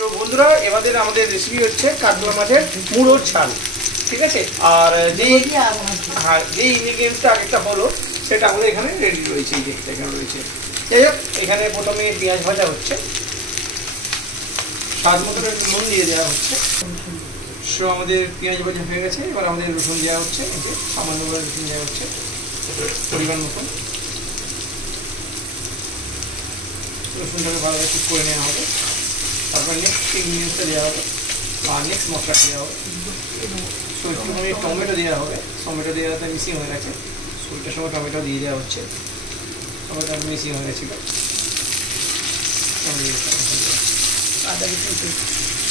তো বন্ধুরা এবারে আমাদের রেসিপি হচ্ছে কাতলা মাছের মুড়োর ঝাল, ঠিক আছে। আর যেই ইনগ্রিডিয়েন্টসটা আগেরটা হলো সেটা আমাদের এখানে রেডি রয়েছে, এই যে এখানে রয়েছে। যাই হোক, এখানে প্রথমে পেঁয়াজ ভাজা হচ্ছে, স্বাদ মতো নুন দিয়ে দেওয়া হচ্ছে। সো আমাদের পেঁয়াজ ভাজা হয়ে গেছে, এবার আমাদের রসুন দেওয়া হচ্ছে, এই যে সামান্য রসুন দেওয়া হচ্ছে পরিমাণ মতন। রসুনটাকে ভালোভাবে কুক করে নেওয়া হবে, তারপর নেক্সট ইনগ্রিডিয়েন্টসটা দেওয়া হবে আর নেক্সট মশলা দেওয়া হবে। সো একটুখানি টমেটো দেওয়া হবে, টমেটো দেওয়াতে মিসিং হয়ে গেছে, সো ওইটার সময় টমেটো দিয়ে দেওয়া হচ্ছে, টমেটো মিসিং হয়ে গেছিলো।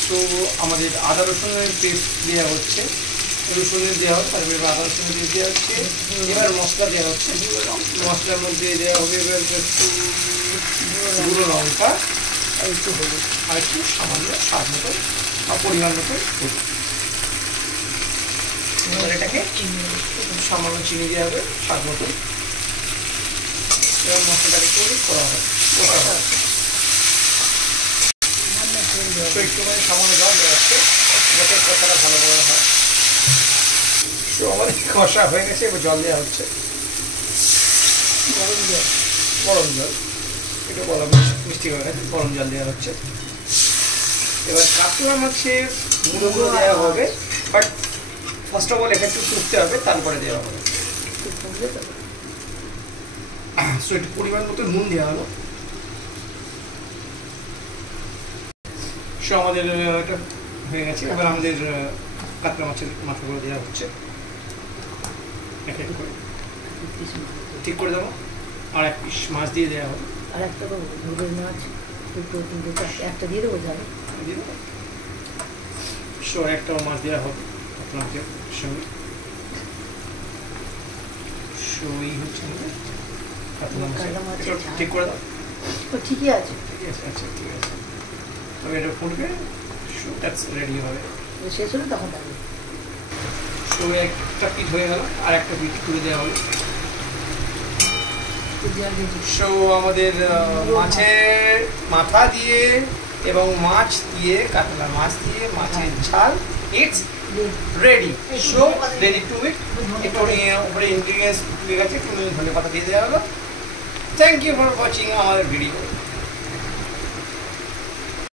তো আমাদের আদা রসুনের পেস্ট দেওয়া হচ্ছে, রসুনের দেওয়া হবে, তারপরে আদা রসুনের পেস্ট দেওয়া হচ্ছে। এবার মশলা দেওয়া হচ্ছে, মশলার মধ্যে দেওয়া হবে এবার একটু গুঁড়ো লঙ্কা আর একটু হলুদ আর একটু সামান্য স্বাদ মতো বা পরিমাণ মতো হলুদ। এবার এটাকে সামান্য চিনি দেওয়া হবে স্বাদ মতো। এবার মশলাটাকে তৈরি করা হয়, কষা হয়। একটুখানি সামান্য জল দেওয়া হচ্ছে যাতে কষাটা ভালো করা হয়। তো আমাদের কষা হয়ে গেছে, এবার জল দেওয়া হচ্ছে, গরম জল একটু গরম মিষ্টি হয়ে গেছে, গরম জল দেওয়া হচ্ছে। এবার কাতলা মাছের মুড়োগুলো দেওয়া হবে, বাট ফার্স্ট অফ অল এটা একটু ফুটতে হবে, তারপরে দেওয়া হবে। সো একটু পরিমাণ মতো নুন দেওয়া হলো। সো আমাদের এটা হয়ে গেছে, এবার আমাদের কাতলা মাছের মাথাগুলো দেওয়া হচ্ছে এক এক করে, ঠিক করে দেবো। আর এক পিস মাছ দিয়ে দেওয়া হবে, আর একটা ভুলের মাছ একটা দিয়ে দেবো, যাবে দিয়ে দেবো। সো একটা মাছ দেওয়া হবে কাতলা মাছের সঙ্গে। সো এই হচ্ছে কাতলা মাছ, ঠিক করে দাও। ঠিকই আছে, ঠিক আছে, আচ্ছা ঠিক আছে। তবে এটা ফুটবে, সো দ্যাটস রেডি হবে। শেষ হলে তখন থাকবে। সো একটা পিঠ হয়ে গেল, আর একটা পিঠ তুলে দেওয়া হলো। সো আমাদের মাছের মাথা দিয়ে এবং মাছ দিয়ে, কাতলা মাছ দিয়ে মাছের ঝাল it's ready. So ready to eat. একটু উপরে ইনগ্রিডিয়েন্টস দিয়ে গেছে, একটু ধনে পাতা দিয়ে দেওয়া হলো। থ্যাংক ইউ ফর ওয়াচিং আমাদের ভিডিও।